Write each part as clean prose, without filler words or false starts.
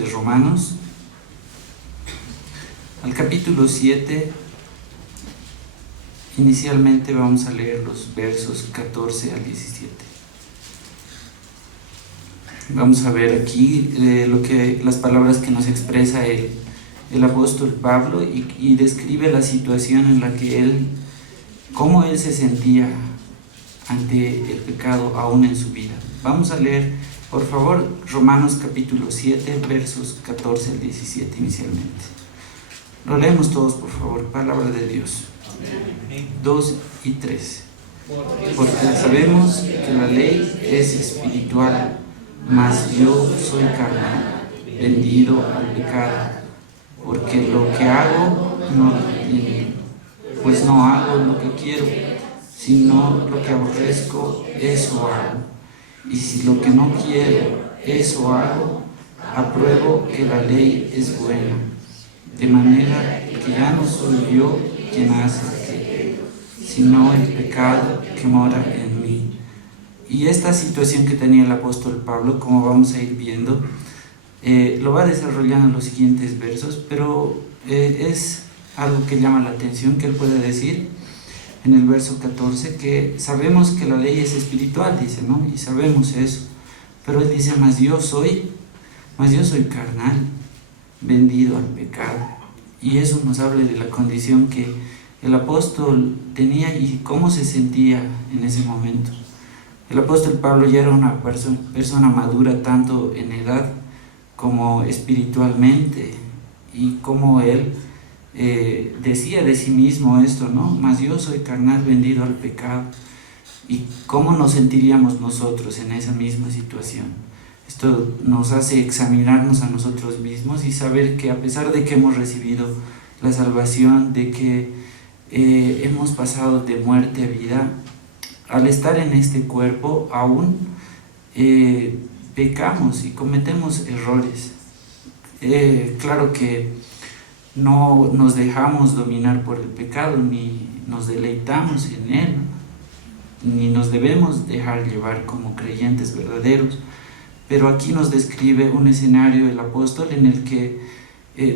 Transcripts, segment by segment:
de Romanos, al capítulo 7. Inicialmente vamos a leer los versos 14 al 17. Vamos a ver aquí las palabras que nos expresa el apóstol Pablo y describe la situación en la que cómo él se sentía ante el pecado aún en su vida. Vamos a leer, por favor, Romanos capítulo 7, versos 14 al 17 inicialmente. Lo leemos todos, por favor, palabra de Dios. 2 y 3. Porque sabemos que la ley es espiritual, mas yo soy carnal, vendido al pecado, porque lo que hago no lo tiene, pues no hago lo que quiero, sino lo que aborrezco, eso hago. Y si lo que no quiero, eso hago, apruebo que la ley es buena, de manera que ya no soy yo quien hace aquello, sino el pecado que mora en mí. Y esta situación que tenía el apóstol Pablo, como vamos a ir viendo, lo va desarrollando en los siguientes versos, pero es algo que llama la atención, que él puede decir en el verso 14, que sabemos que la ley es espiritual, dice, ¿no? Y sabemos eso, pero él dice, mas yo soy carnal, vendido al pecado. Y eso nos habla de la condición que el apóstol tenía y cómo se sentía en ese momento. El apóstol Pablo ya era una persona madura tanto en edad como espiritualmente, y como él decía de sí mismo esto, ¿no? Mas yo soy carnal, vendido al pecado. ¿Y cómo nos sentiríamos nosotros en esa misma situación? Esto nos hace examinarnos a nosotros mismos y saber que a pesar de que hemos recibido la salvación, de que hemos pasado de muerte a vida, al estar en este cuerpo aún pecamos y cometemos errores. Claro que no nos dejamos dominar por el pecado, ni nos deleitamos en él, ni nos debemos dejar llevar como creyentes verdaderos. Pero aquí nos describe un escenario el apóstol en el que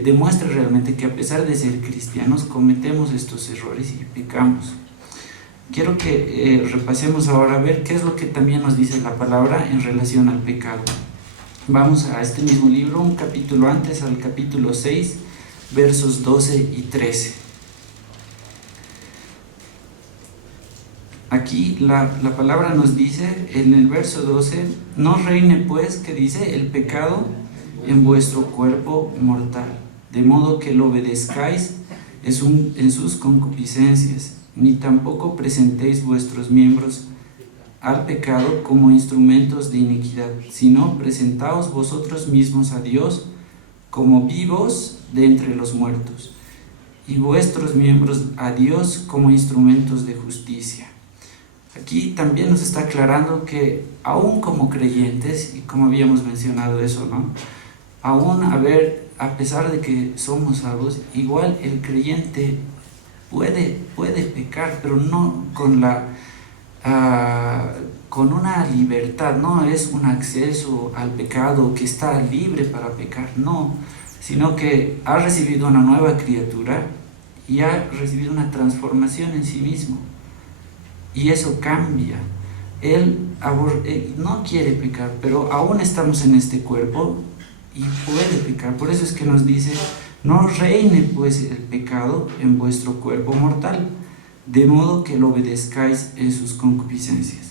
demuestra realmente que a pesar de ser cristianos cometemos estos errores y pecamos. Quiero que repasemos ahora a ver qué es lo que también nos dice la palabra en relación al pecado. Vamos a este mismo libro, un capítulo antes, al capítulo 6, versos 12 y 13. Aquí la palabra nos dice en el verso 12, no reine pues, que dice, el pecado en vuestro cuerpo mortal, de modo que lo obedezcáis en sus concupiscencias, ni tampoco presentéis vuestros miembros al pecado como instrumentos de iniquidad, sino presentaos vosotros mismos a Dios como vivos de entre los muertos, y vuestros miembros a Dios como instrumentos de justicia. Aquí también nos está aclarando que aún como creyentes, y como habíamos mencionado eso, ¿no? Aún a pesar de que somos salvos, igual el creyente puede pecar, pero no con una libertad, no es un acceso al pecado que está libre para pecar, no, sino que ha recibido una nueva criatura y ha recibido una transformación en sí mismo. Y eso cambia. Él no quiere pecar, pero aún estamos en este cuerpo y puede pecar. Por eso es que nos dice, no reine pues el pecado en vuestro cuerpo mortal, de modo que lo obedezcáis en sus concupiscencias.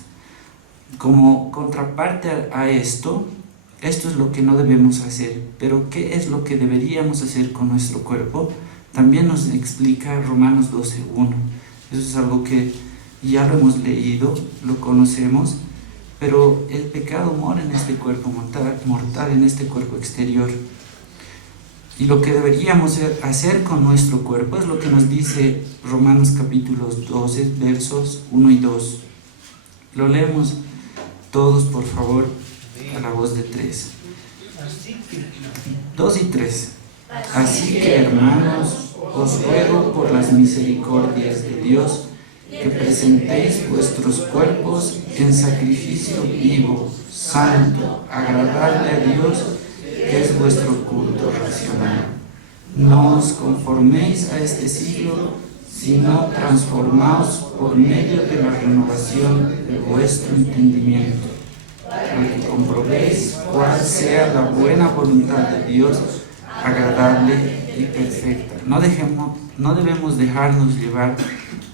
Como contraparte a esto es lo que no debemos hacer. Pero ¿qué es lo que deberíamos hacer con nuestro cuerpo? También nos explica Romanos 12:1. Eso es algo que ya lo hemos leído, lo conocemos, pero el pecado mora en este cuerpo mortal, en este cuerpo exterior. Y lo que deberíamos hacer con nuestro cuerpo es lo que nos dice Romanos capítulo 12, versos 1 y 2. Lo leemos todos, por favor, a la voz de 3. 2 y 3. Así que, hermanos, os ruego por las misericordias de Dios, que presentéis vuestros cuerpos en sacrificio vivo, santo, agradable a Dios, que es es vuestro culto racional. No os conforméis a este siglo, sino transformaos por medio de la renovación de vuestro entendimiento, para que comprobéis cuál sea la buena voluntad de Dios, agradable y perfecta. No debemos dejarnos llevar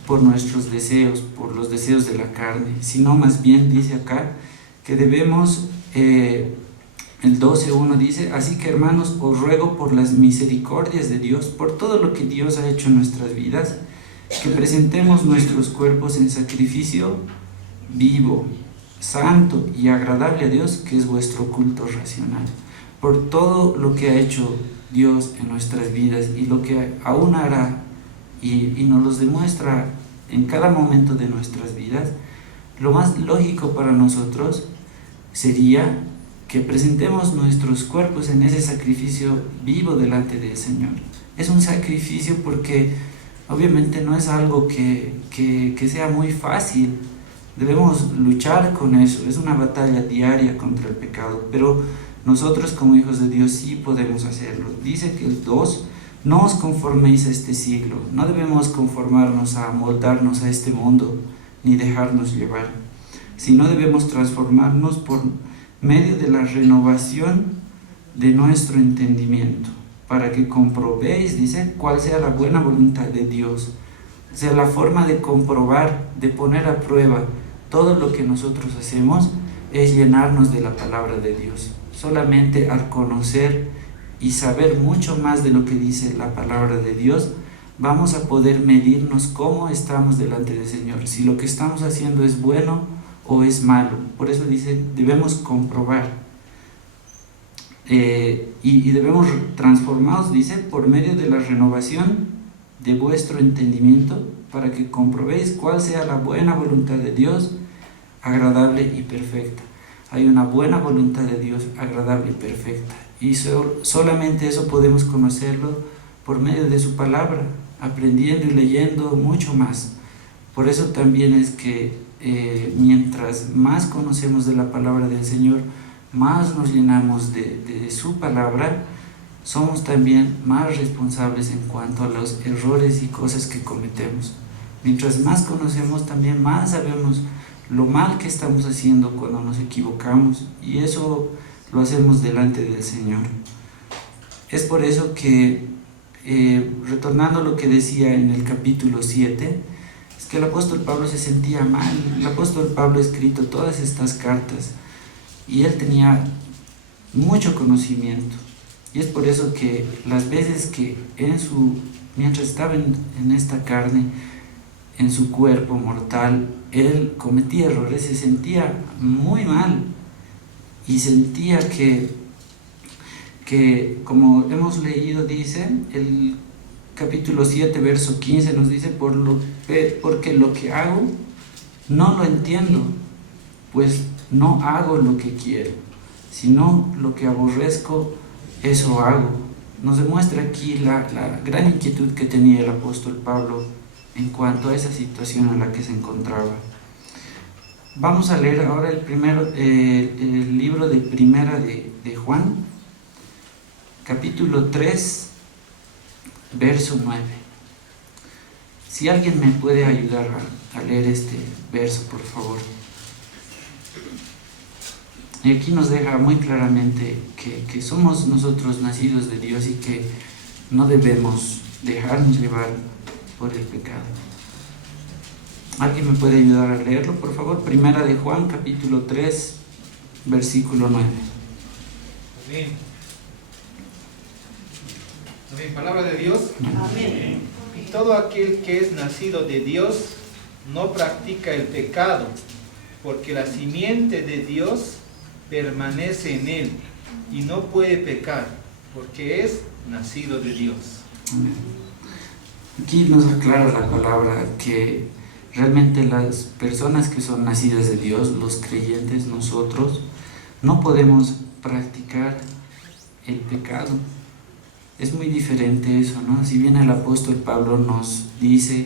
por nuestros deseos, por los deseos de la carne, sino más bien dice acá que debemos, el 12:1 dice: así que hermanos, os ruego por las misericordias de Dios, por todo lo que Dios ha hecho en nuestras vidas, que presentemos nuestros cuerpos en sacrificio vivo, santo y agradable a Dios, que es vuestro culto racional. Por todo lo que ha hecho Dios en nuestras vidas y lo que aún hará y nos los demuestra en cada momento de nuestras vidas, lo más lógico para nosotros sería que presentemos nuestros cuerpos en ese sacrificio vivo delante del Señor. Es un sacrificio porque obviamente no es algo que sea muy fácil. Debemos luchar con eso, es una batalla diaria contra el pecado, pero nosotros como hijos de Dios sí podemos hacerlo. Dice que el 2: no os conforméis a este siglo. No debemos conformarnos a moldarnos a este mundo, ni dejarnos llevar, sino debemos transformarnos por medio de la renovación de nuestro entendimiento, para que comprobéis, dice, cuál sea la buena voluntad de Dios. O sea, la forma de comprobar, de poner a prueba todo lo que nosotros hacemos, es llenarnos de la palabra de Dios. Solamente al conocer y saber mucho más de lo que dice la palabra de Dios, vamos a poder medirnos cómo estamos delante del Señor, si lo que estamos haciendo es bueno o es malo. Por eso dice, debemos comprobar y debemos transformaros, dice, por medio de la renovación de vuestro entendimiento, para que comprobéis cuál sea la buena voluntad de Dios, agradable y perfecta. Hay una buena voluntad de Dios, agradable y perfecta, y solamente eso podemos conocerlo por medio de su palabra, aprendiendo y leyendo mucho más. Por eso también es que mientras más conocemos de la palabra del Señor, más nos llenamos de su palabra, somos también más responsables en cuanto a los errores y cosas que cometemos. Mientras más conocemos, también más sabemos lo mal que estamos haciendo cuando nos equivocamos, y eso lo hacemos delante del Señor. Es por eso que, retornando a lo que decía en el capítulo 7, es que el apóstol Pablo se sentía mal. El apóstol Pablo ha escrito todas estas cartas y él tenía mucho conocimiento, y es por eso que las veces que mientras estaba en esta carne, en su cuerpo mortal, él cometía errores, se sentía muy mal y sentía que como hemos leído, dice el capítulo 7 verso 15, nos dice: porque lo que hago no lo entiendo, pues no hago lo que quiero, sino lo que aborrezco, eso hago. Nos demuestra aquí la gran inquietud que tenía el apóstol Pablo en cuanto a esa situación en la que se encontraba. Vamos a leer ahora el libro de Primera de Juan, capítulo 3, verso 9. Si alguien me puede ayudar a leer este verso, por favor. Y aquí nos deja muy claramente que somos nosotros nacidos de Dios y que no debemos dejarnos llevar por el pecado. ¿Alguien me puede ayudar a leerlo, por favor? Primera de Juan, capítulo 3, versículo 9. Amén. Amén. Palabra de Dios. Amén. Y todo aquel que es nacido de Dios no practica el pecado, porque la simiente de Dios permanece en él y no puede pecar, porque es nacido de Dios. Amén. Aquí nos aclara la palabra que realmente las personas que son nacidas de Dios, los creyentes, nosotros, no podemos practicar el pecado. Es muy diferente eso, ¿no? Si bien el apóstol Pablo nos dice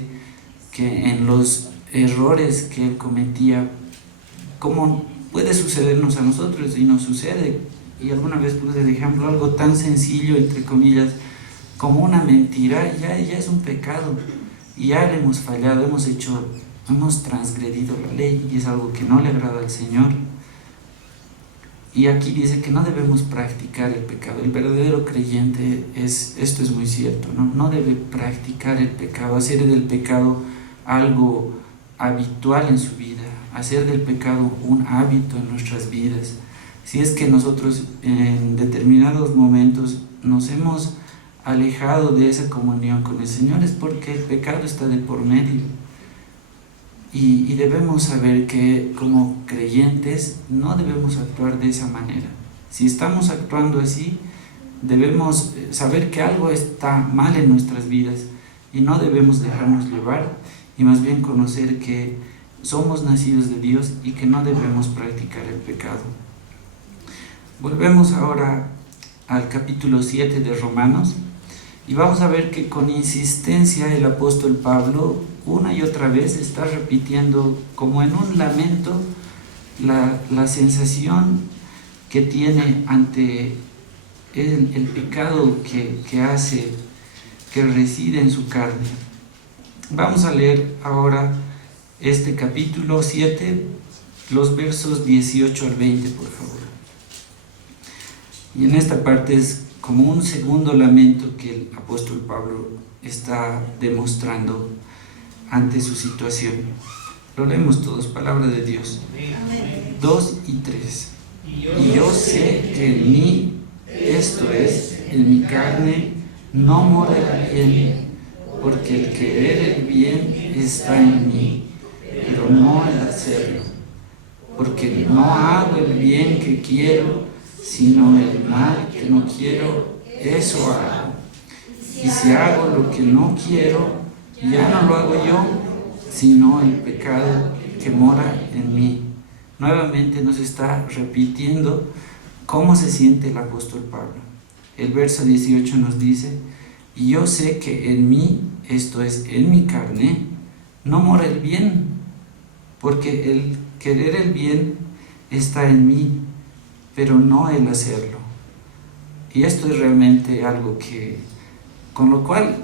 que en los errores que él cometía, ¿cómo puede sucedernos a nosotros? Y nos sucede y alguna vez puse de ejemplo algo tan sencillo, entre comillas, como una mentira, ya es un pecado, y ya le hemos fallado, hemos transgredido la ley, y es algo que no le agrada al Señor. Y aquí dice que no debemos practicar el pecado. El verdadero creyente esto es muy cierto, ¿no? No debe practicar el pecado, hacer del pecado algo habitual en su vida, hacer del pecado un hábito en nuestras vidas. Si es que nosotros en determinados momentos nos hemos alejado de esa comunión con el Señor, es porque el pecado está de por medio. Y debemos saber que como creyentes no debemos actuar de esa manera. Si estamos actuando así, debemos saber que algo está mal en nuestras vidas y no debemos dejarnos llevar, y más bien conocer que somos nacidos de Dios y que no debemos practicar el pecado. Volvemos ahora al capítulo 7 de Romanos y vamos a ver que con insistencia el apóstol Pablo una y otra vez está repitiendo como en un lamento la sensación que tiene ante el pecado que reside en su carne. Vamos a leer ahora este capítulo 7, los versos 18 al 20, por favor. Y en esta parte es como un segundo lamento que el apóstol Pablo está demostrando ante su situación. Lo leemos todos, palabra de Dios. 2 y 3. Y yo sé que en mí, esto es, en mi carne, no mora el bien, porque el querer el bien está en mí, pero no el hacerlo. Porque no hago el bien que quiero, sino el mal que no quiero, eso hago. Y si hago lo que no quiero, ya no lo hago yo, sino el pecado que mora en mí. Nuevamente nos está repitiendo cómo se siente el apóstol Pablo. El verso 18 nos dice: y yo sé que en mí, esto es, en mi carne, no mora el bien, porque el querer el bien está en mí, pero no el hacerlo. Y esto es realmente algo con lo cual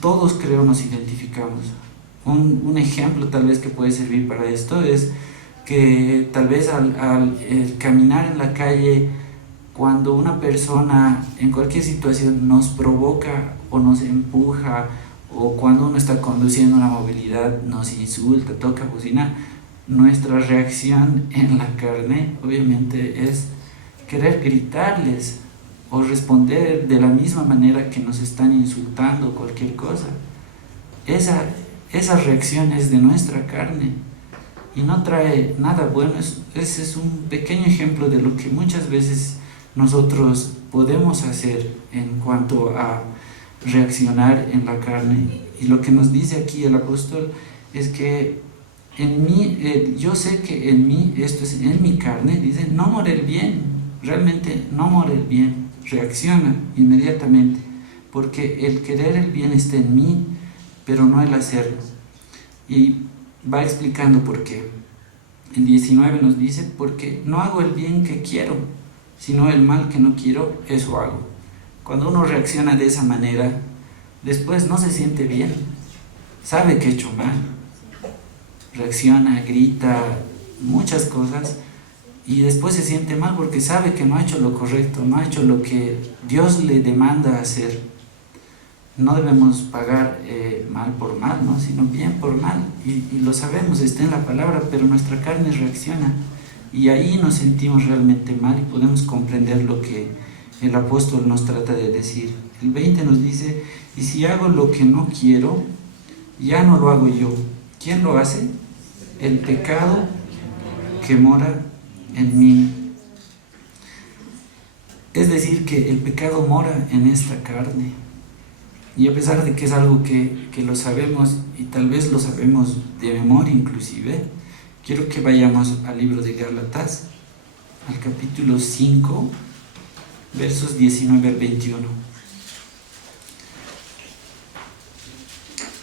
todos creo nos identificamos. Un ejemplo tal vez que puede servir para esto es que tal vez al caminar en la calle, cuando una persona en cualquier situación nos provoca o nos empuja, o cuando uno está conduciendo una movilidad nos insulta, toca bocina, nuestra reacción en la carne obviamente es querer gritarles o responder de la misma manera que nos están insultando cualquier cosa. Esa reacción es de nuestra carne y no trae nada bueno. Ese es un pequeño ejemplo de lo que muchas veces nosotros podemos hacer en cuanto a reaccionar en la carne. Y lo que nos dice aquí el apóstol es que en mí, yo sé que en mí, esto es, en mi carne, dice, no mora el bien, realmente no mora el bien, reacciona inmediatamente, porque el querer el bien está en mí, pero no el hacerlo. Y va explicando por qué. El 19 nos dice: porque no hago el bien que quiero, sino el mal que no quiero, eso hago. Cuando uno reacciona de esa manera, después no se siente bien, sabe que ha hecho mal, reacciona, grita, muchas cosas, y después se siente mal porque sabe que no ha hecho lo correcto, no ha hecho lo que Dios le demanda hacer. No debemos pagar mal por mal, ¿no? Sino bien por mal, y lo sabemos, está en la palabra, pero nuestra carne reacciona, y ahí nos sentimos realmente mal y podemos comprender lo que el apóstol nos trata de decir. El 20 nos dice: y si hago lo que no quiero, ya no lo hago yo. ¿Quién lo hace? El pecado que mora en mí. Es decir, que el pecado mora en esta carne. Y a pesar de que es algo que lo sabemos, y tal vez lo sabemos de memoria inclusive, quiero que vayamos al libro de Gálatas, al capítulo 5, versos 19 al 21.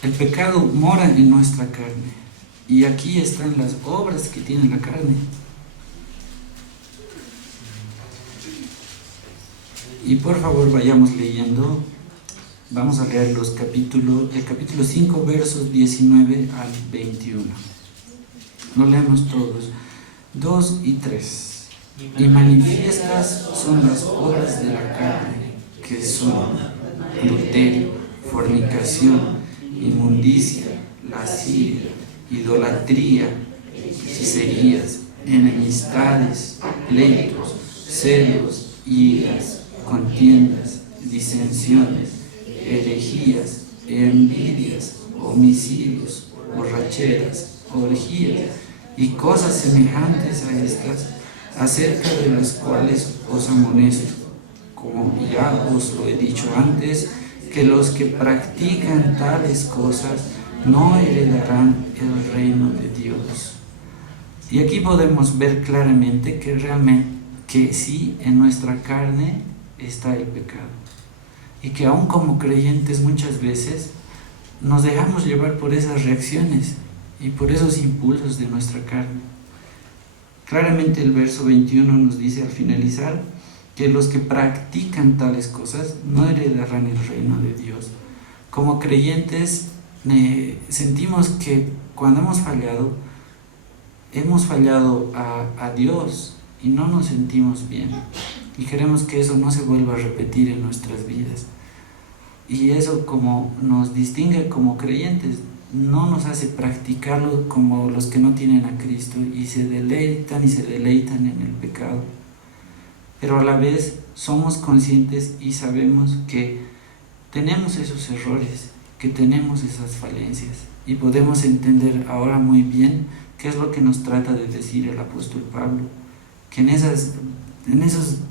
El pecado mora en nuestra carne, y aquí están las obras que tiene la carne. Y por favor vayamos leyendo. Vamos a leer el capítulo 5, versos 19 al 21. Lo leemos todos. 2 y 3. Y manifiestas son las obras de la carne, que son adulterio, fornicación, inmundicia, lascivia, idolatría, hechicerías, enemistades, pleitos, celos, iras, contiendas, disensiones, herejías, envidias, homicidios, borracheras, orgías y cosas semejantes a estas, acerca de las cuales os amonesto, como ya os lo he dicho antes, que los que practican tales cosas no heredarán el reino de Dios. Y aquí podemos ver claramente que realmente, que sí, en nuestra carne está el pecado. Y que aún como creyentes muchas veces nos dejamos llevar por esas reacciones y por esos impulsos de nuestra carne. Claramente el verso 21 nos dice al finalizar que los que practican tales cosas no heredarán el reino de Dios. Como creyentes sentimos que cuando hemos fallado a Dios y no nos sentimos bien. Y queremos que eso no se vuelva a repetir en nuestras vidas. Y eso, como nos distingue como creyentes, no nos hace practicarlo como los que no tienen a Cristo y se deleitan en el pecado. Pero a la vez somos conscientes y sabemos que tenemos esos errores, que tenemos esas falencias, y podemos entender ahora muy bien qué es lo que nos trata de decir el apóstol Pablo, que en esos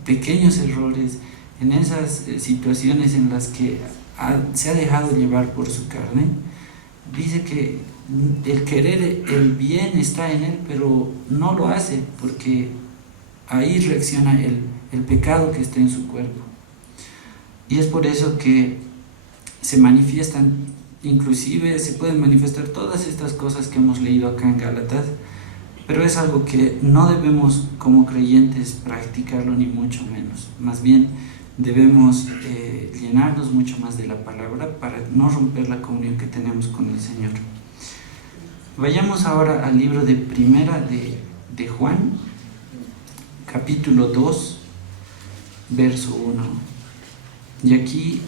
pequeños errores, en esas situaciones en las que se ha dejado llevar por su carne, dice que el querer el bien está en él, pero no lo hace, porque ahí reacciona el pecado que está en su cuerpo. Y es por eso que se manifiestan, inclusive se pueden manifestar todas estas cosas que hemos leído acá en Gálatas, pero es algo que no debemos como creyentes practicarlo, ni mucho menos. Más bien debemos llenarnos mucho más de la palabra para no romper la comunión que tenemos con el Señor. Vayamos ahora al libro de Primera de Juan, capítulo 2, verso 1. Y aquí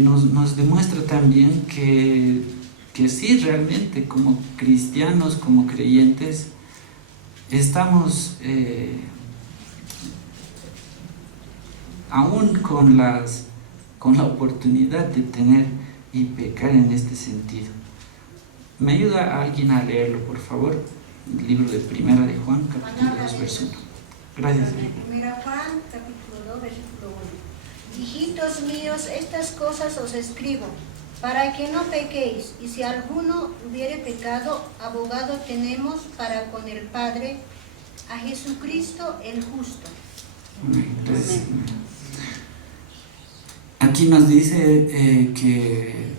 nos demuestra también que sí, realmente como cristianos, como creyentes, estamos aún con la oportunidad de tener y pecar en este sentido. ¿Me ayuda alguien a leerlo, por favor? El libro de Primera de Juan, capítulo 2, verso 1. Gracias. Primera Juan, capítulo 2, versículo 1. Hijitos míos, estas cosas os escribo, para que no pequéis, y si alguno hubiere pecado, abogado tenemos para con el Padre, a Jesucristo el justo. Entonces, aquí nos dice que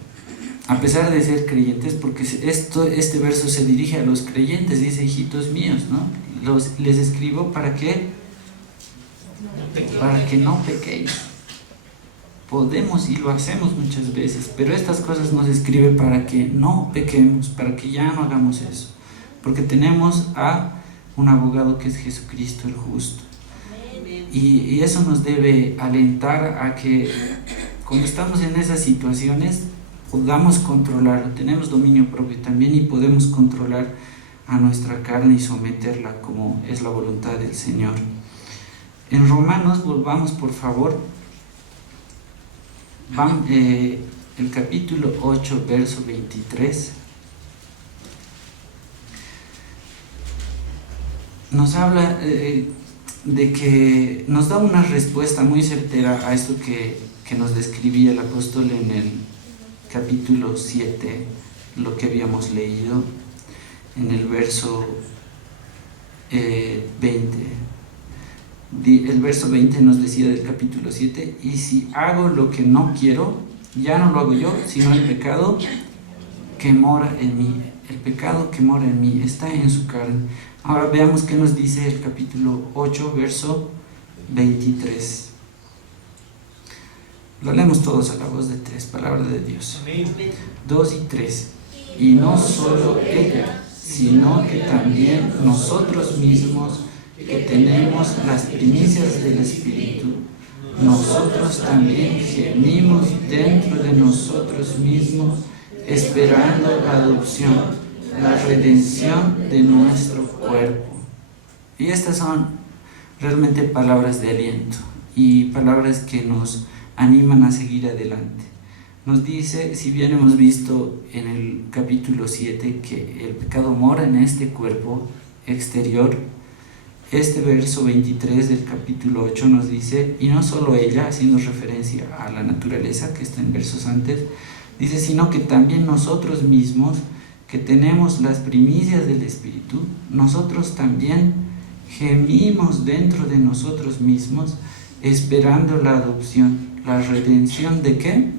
a pesar de ser creyentes, porque este verso se dirige a los creyentes, dice hijitos míos, ¿no? Les escribo para que no pequéis. Podemos y lo hacemos muchas veces, pero estas cosas nos escribe para que no pequemos, para que ya no hagamos eso, porque tenemos a un abogado que es Jesucristo el justo. Y eso nos debe alentar a que cuando estamos en esas situaciones podamos controlarlo, tenemos dominio propio también y podemos controlar a nuestra carne y someterla como es la voluntad del Señor. En Romanos, volvamos por favor, el capítulo 8, verso 23. Nos habla de que nos da una respuesta muy certera a esto que nos describía el apóstol en el capítulo 7, lo que habíamos leído en el verso 20. El verso 20 nos decía del capítulo 7: y si hago lo que no quiero, ya no lo hago yo, sino el pecado que mora en mí. El pecado que mora en mí está en su carne. Ahora veamos qué nos dice el capítulo 8, verso 23. Lo leemos todos a la voz de 3, palabra de Dios. Amén. 2 y 3. Y no solo ella, sino que también nosotros mismos, que tenemos las primicias del Espíritu, nosotros también gemimos dentro de nosotros mismos, esperando la adopción, la redención de nuestro cuerpo. Y estas son realmente palabras de aliento y palabras que nos animan a seguir adelante. Nos dice, si bien hemos visto en el capítulo 7 que el pecado mora en este cuerpo exterior, este verso 23 del capítulo 8 nos dice, y no solo ella, haciendo referencia a la naturaleza que está en versos antes, dice, sino que también nosotros mismos, que tenemos las primicias del Espíritu, nosotros también gemimos dentro de nosotros mismos, esperando la adopción, la redención ¿de qué?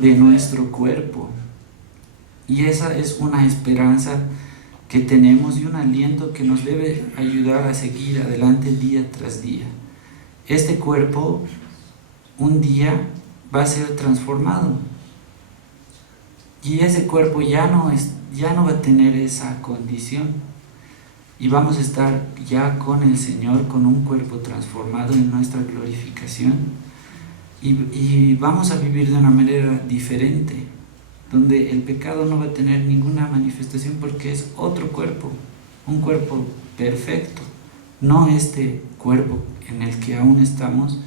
De nuestro cuerpo. Y esa es una esperanza que tenemos y un aliento que nos debe ayudar a seguir adelante día tras día. Este cuerpo un día va a ser transformado y ese cuerpo ya no va a tener esa condición y vamos a estar ya con el Señor, con un cuerpo transformado en nuestra glorificación y vamos a vivir de una manera diferente, donde el pecado no va a tener ninguna manifestación porque es otro cuerpo, un cuerpo perfecto, no este cuerpo en el que aún estamos,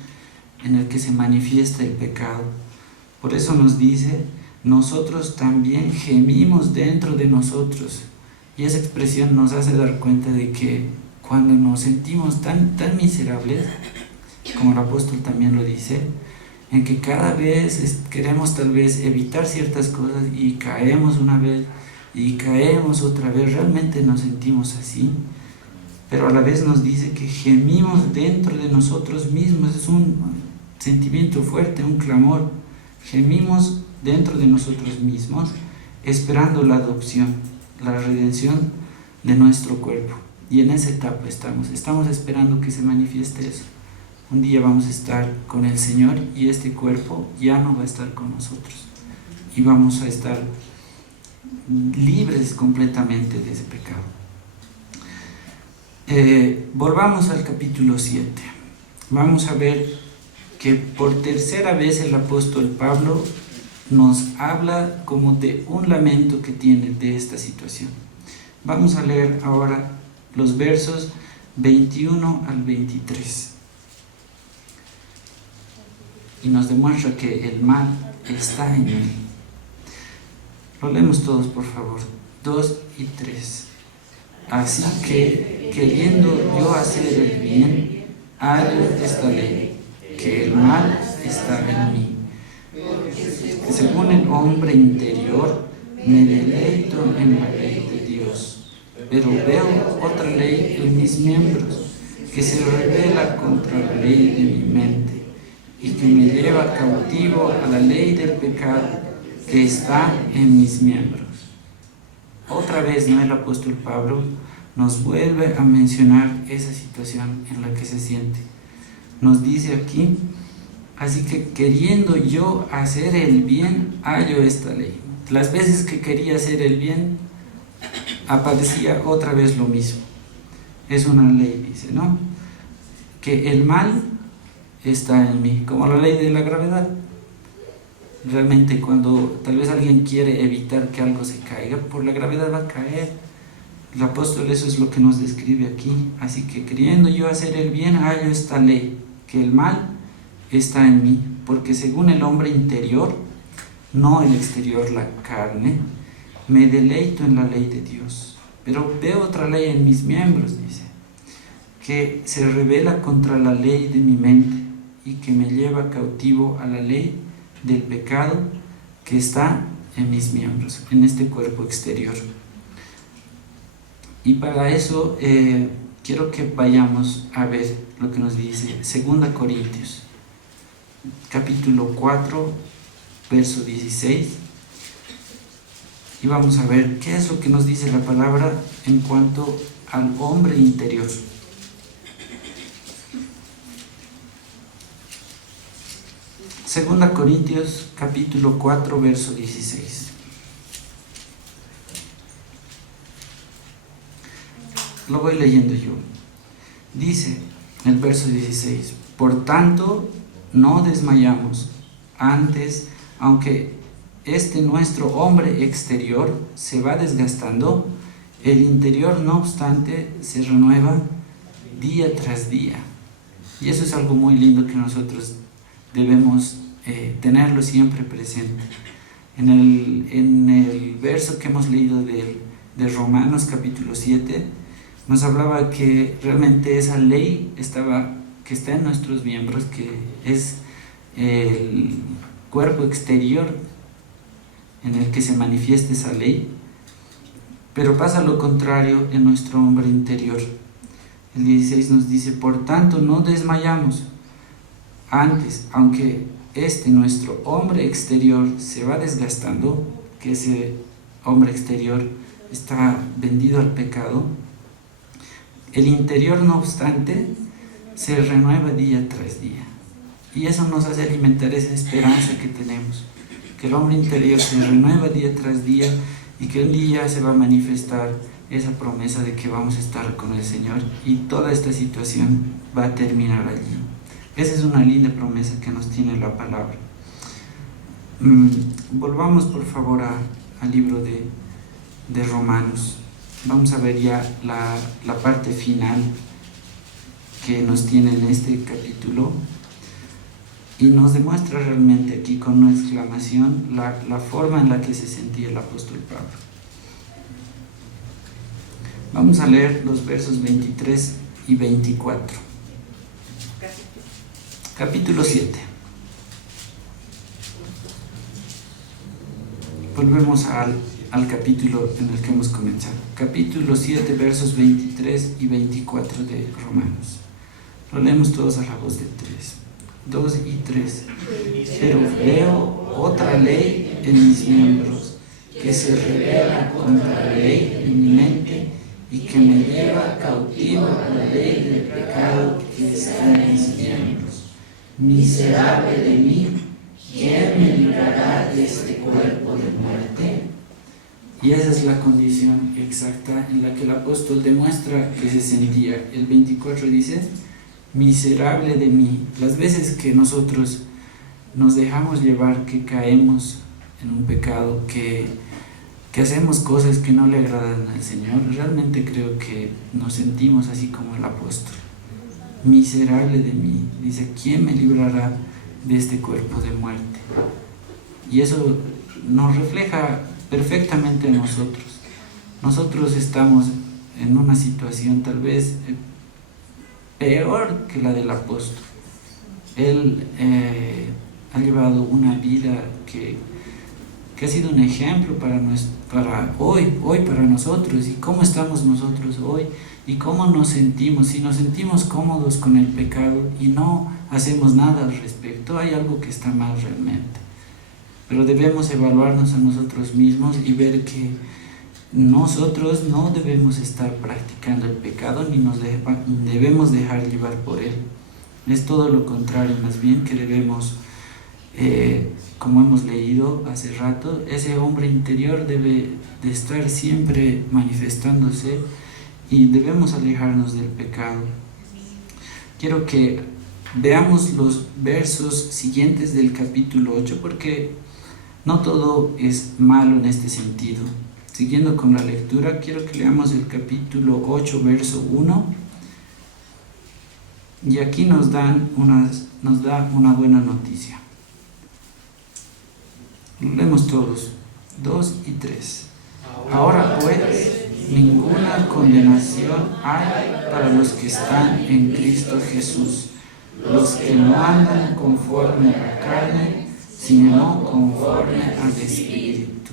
en el que se manifiesta el pecado. Por eso nos dice, nosotros también gemimos dentro de nosotros, y esa expresión nos hace dar cuenta de que cuando nos sentimos tan miserables, como el apóstol también lo dice, en que cada vez queremos tal vez evitar ciertas cosas y caemos una vez y caemos otra vez, realmente nos sentimos así, pero a la vez nos dice que gemimos dentro de nosotros mismos, es un sentimiento fuerte, un clamor, gemimos dentro de nosotros mismos, esperando la adopción, la redención de nuestro cuerpo, y en esa etapa estamos esperando que se manifieste eso. Un día vamos a estar con el Señor y este cuerpo ya no va a estar con nosotros y vamos a estar libres completamente de ese pecado. Volvamos al capítulo 7. Vamos a ver que por tercera vez el apóstol Pablo nos habla como de un lamento que tiene de esta situación. Vamos a leer ahora los versos 21 al 23. Y nos demuestra que el mal está en él. Lo leemos todos, por favor. 2 y 3. Así que, queriendo yo hacer el bien, hallo esta ley, que el mal está en mí. Que según el hombre interior, me deleito en la ley de Dios, pero veo otra ley en mis miembros, que se revela contra la ley de mi mente, y que me lleva cautivo a la ley del pecado que está en mis miembros. Otra vez, ¿no? El apóstol Pablo nos vuelve a mencionar esa situación en la que se siente. Nos dice aquí, así que queriendo yo hacer el bien, hallo esta ley. Las veces que quería hacer el bien, aparecía otra vez lo mismo. Es una ley, dice, ¿no? Que el mal está en mí, como la ley de la gravedad. Realmente cuando tal vez alguien quiere evitar que algo se caiga, por la gravedad va a caer. El apóstol eso es lo que nos describe aquí. Así que queriendo yo hacer el bien, hallo esta ley, que el mal está en mí, porque según el hombre interior, no el exterior, la carne, me deleito en la ley de Dios, pero veo otra ley en mis miembros, dice, que se revela contra la ley de mi mente y que me lleva cautivo a la ley del pecado que está en mis miembros, en este cuerpo exterior. Y para eso quiero que vayamos a ver lo que nos dice 2 Corintios, capítulo 4, verso 16. Y vamos a ver qué es lo que nos dice la palabra en cuanto al hombre interior. 2 Corintios capítulo 4, verso 16. Lo voy leyendo yo. Dice el verso 16: por tanto, no desmayamos. Antes, aunque nuestro hombre exterior se va desgastando, el interior, no obstante, se renueva día tras día. Y eso es algo muy lindo que nosotros debemos tenerlo siempre presente. En el verso que hemos leído de Romanos capítulo 7, nos hablaba que realmente esa ley que está en nuestros miembros, que es el cuerpo exterior en el que se manifiesta esa ley, pero pasa lo contrario en nuestro hombre interior. El 16 nos dice: por tanto, no desmayamos. Antes, aunque nuestro hombre exterior se va desgastando, que ese hombre exterior está vendido al pecado, el interior, no obstante, se renueva día tras día. Y eso nos hace alimentar esa esperanza que tenemos, que el hombre interior se renueva día tras día y que un día se va a manifestar esa promesa de que vamos a estar con el Señor y toda esta situación va a terminar allí. Esa es una linda promesa que nos tiene la palabra. Volvamos por favor al libro de Romanos. Vamos a ver ya la parte final que nos tiene en este capítulo y nos demuestra realmente aquí con una exclamación la forma en la que se sentía el apóstol Pablo. Vamos a leer los versos 23 y 24. Capítulo 7. Volvemos al capítulo en el que hemos comenzado. Capítulo 7, versos 23 y 24 de Romanos. Lo leemos todos a la voz de 2 y 3. Pero veo otra ley en mis miembros, que se rebela contra la ley en mi mente y que me lleva cautivo a la ley del pecado que está en mis miembros. Miserable de mí, ¿quién me librará de este cuerpo de muerte? Y esa es la condición exacta en la que el apóstol demuestra que se sentía. El 24 dice: miserable de mí. Las veces que nosotros nos dejamos llevar, que caemos en un pecado, que hacemos cosas que no le agradan al Señor, realmente creo que nos sentimos así como el apóstol. Miserable de mí. Dice: ¿quién me librará de este cuerpo de muerte? Y eso nos refleja perfectamente a nosotros. Nosotros estamos en una situación tal vez peor que la del apóstol. Él ha llevado una vida que ha sido un ejemplo para hoy para nosotros. Y cómo estamos nosotros hoy y cómo nos sentimos. Si nos sentimos cómodos con el pecado y no hacemos nada al respecto, hay algo que está mal realmente. Pero debemos evaluarnos a nosotros mismos y ver que nosotros no debemos estar practicando el pecado ni nos debemos dejar llevar por él. Es todo lo contrario, más bien que debemos, como hemos leído hace rato, ese hombre interior debe de estar siempre manifestándose y debemos alejarnos del pecado. Quiero que veamos los versos siguientes del capítulo 8 porque no todo es malo en este sentido. Siguiendo con la lectura, quiero que leamos el capítulo 8, verso 1. Y aquí nos da una buena noticia. Lo leemos todos, 2 y 3. Ahora pues, ninguna condenación hay para los que están en Cristo Jesús, los que no andan conforme a la carne, sino conforme al Espíritu.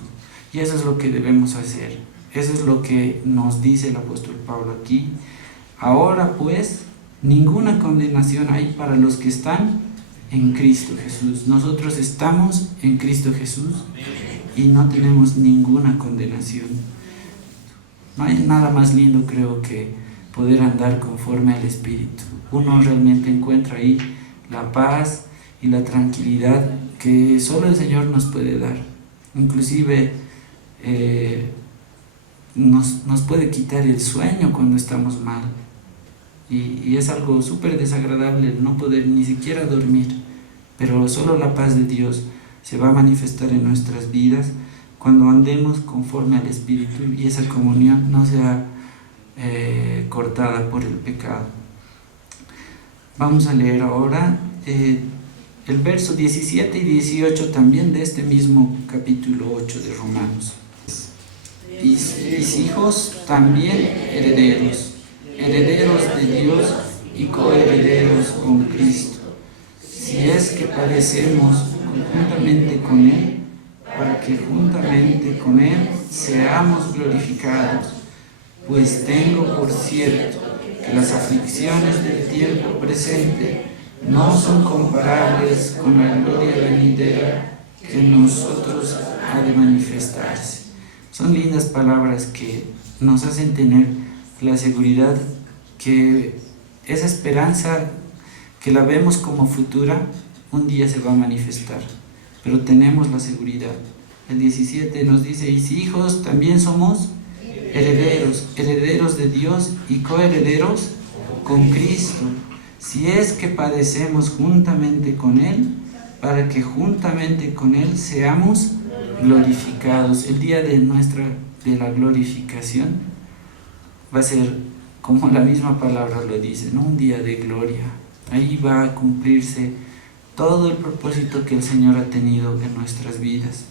Y eso es lo que debemos hacer. Eso es lo que nos dice el apóstol Pablo aquí. Ahora pues, ninguna condenación hay para los que están en Cristo Jesús. Nosotros estamos en Cristo Jesús y no tenemos ninguna condenación. No hay nada más lindo, creo, que poder andar conforme al Espíritu. Uno realmente encuentra ahí la paz y y la tranquilidad que solo el Señor nos puede dar. Inclusive nos puede quitar el sueño cuando estamos mal. Y es algo súper desagradable no poder ni siquiera dormir. Pero solo la paz de Dios se va a manifestar en nuestras vidas cuando andemos conforme al Espíritu y esa comunión no sea cortada por el pecado. Vamos a leer ahora el verso 17 y 18 también de este mismo capítulo 8 de Romanos. Mis hijos también herederos, herederos de Dios y coherederos con Cristo, si es que padecemos juntamente con Él, para que juntamente con Él seamos glorificados. Pues tengo por cierto que las aflicciones del tiempo presente no son comparables con la gloria venidera que en nosotros ha de manifestarse. Son lindas palabras que nos hacen tener la seguridad que esa esperanza que la vemos como futura, un día se va a manifestar, pero tenemos la seguridad. El 17 nos dice, y si hijos también somos herederos, herederos de Dios y coherederos con Cristo, si es que padecemos juntamente con Él, para que juntamente con Él seamos glorificados. El día de la glorificación va a ser, como la misma palabra lo dice, ¿no? Un día de gloria. Ahí va a cumplirse todo el propósito que el Señor ha tenido en nuestras vidas.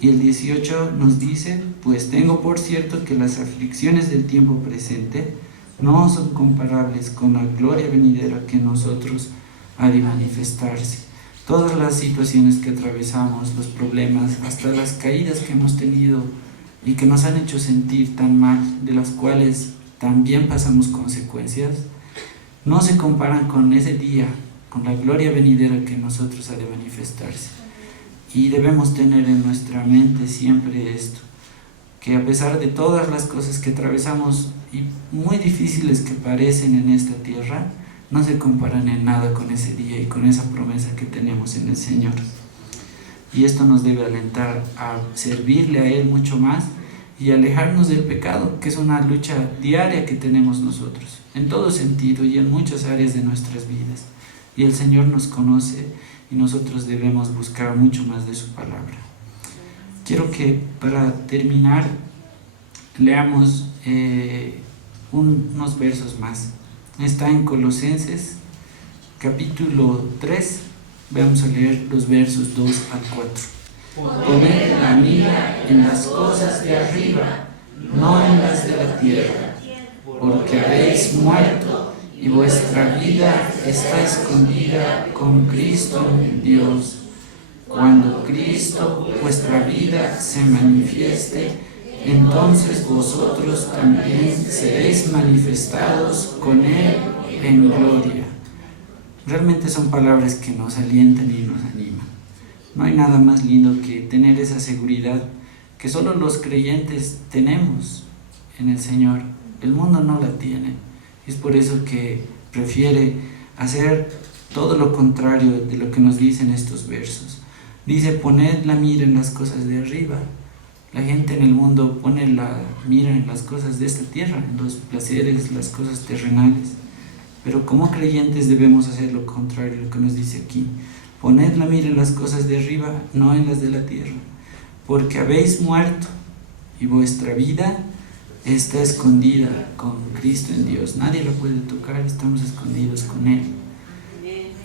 Y el 18 nos dice, pues tengo por cierto que las aflicciones del tiempo presente no son comparables con la gloria venidera que en nosotros ha de manifestarse. Todas las situaciones que atravesamos, los problemas, hasta las caídas que hemos tenido y que nos han hecho sentir tan mal, de las cuales también pasamos consecuencias, no se comparan con ese día, con la gloria venidera que en nosotros ha de manifestarse. Y debemos tener en nuestra mente siempre esto, que a pesar de todas las cosas que atravesamos y muy difíciles que parecen en esta tierra, no se comparan en nada con ese día y con esa promesa que tenemos en el Señor. Y esto nos debe alentar a servirle a Él mucho más y alejarnos del pecado, que es una lucha diaria que tenemos nosotros, en todo sentido y en muchas áreas de nuestras vidas. Y el Señor nos conoce y nosotros debemos buscar mucho más de su palabra. Quiero que para terminar leamos unos versos más. Está en Colosenses capítulo 3, vamos a leer los versos 2 al 4. Poned la mira en las cosas de arriba, no en las de la tierra, porque habéis muerto y vuestra vida está escondida con Cristo en Dios. Cuando Cristo, vuestra vida, se manifieste, entonces vosotros también seréis manifestados con Él en gloria. Realmente son palabras que nos alientan y nos animan. No hay nada más lindo que tener esa seguridad que solo los creyentes tenemos en el Señor. El mundo no la tiene. Es por eso que prefiere hacer todo lo contrario de lo que nos dicen estos versos. Dice, poned la mira en las cosas de arriba. La gente en el mundo pone la mira en las cosas de esta tierra, en los placeres, las cosas terrenales. Pero como creyentes debemos hacer lo contrario de lo que nos dice aquí. Poned la mira en las cosas de arriba, no en las de la tierra. Porque habéis muerto y vuestra vida está escondida con Cristo en Dios. Nadie la puede tocar, estamos escondidos con Él.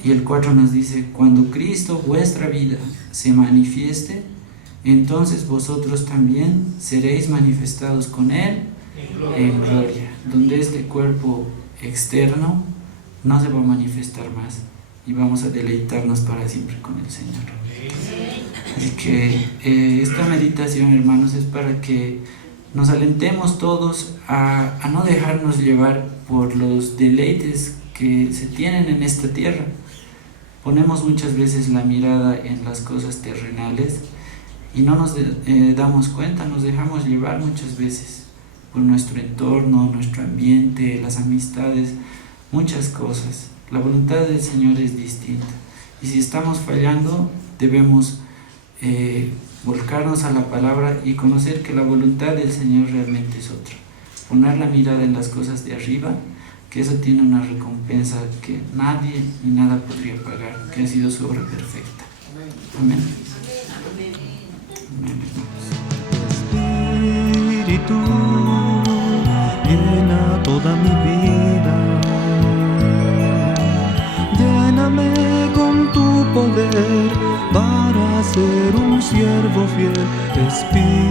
Y el 4 nos dice, cuando Cristo, vuestra vida, se manifieste, entonces vosotros también seréis manifestados con Él en gloria, donde este cuerpo externo no se va a manifestar más y vamos a deleitarnos para siempre con el Señor. Así que esta meditación, hermanos, es para que nos alentemos todos a no dejarnos llevar por los deleites que se tienen en esta tierra. Ponemos muchas veces la mirada en las cosas terrenales y no nos damos cuenta, nos dejamos llevar muchas veces por nuestro entorno, nuestro ambiente, las amistades, muchas cosas. La voluntad del Señor es distinta Y si estamos fallando, debemos volcarnos a la palabra y conocer que la voluntad del Señor realmente es otra. Poner la mirada en las cosas de arriba, que eso tiene una recompensa que nadie ni nada podría pagar, que ha sido su obra perfecta. Amén. Amén, hermanos. Espíritu, llena toda mi vida, lléname con tu poder para ser un siervo fiel. Espíritu,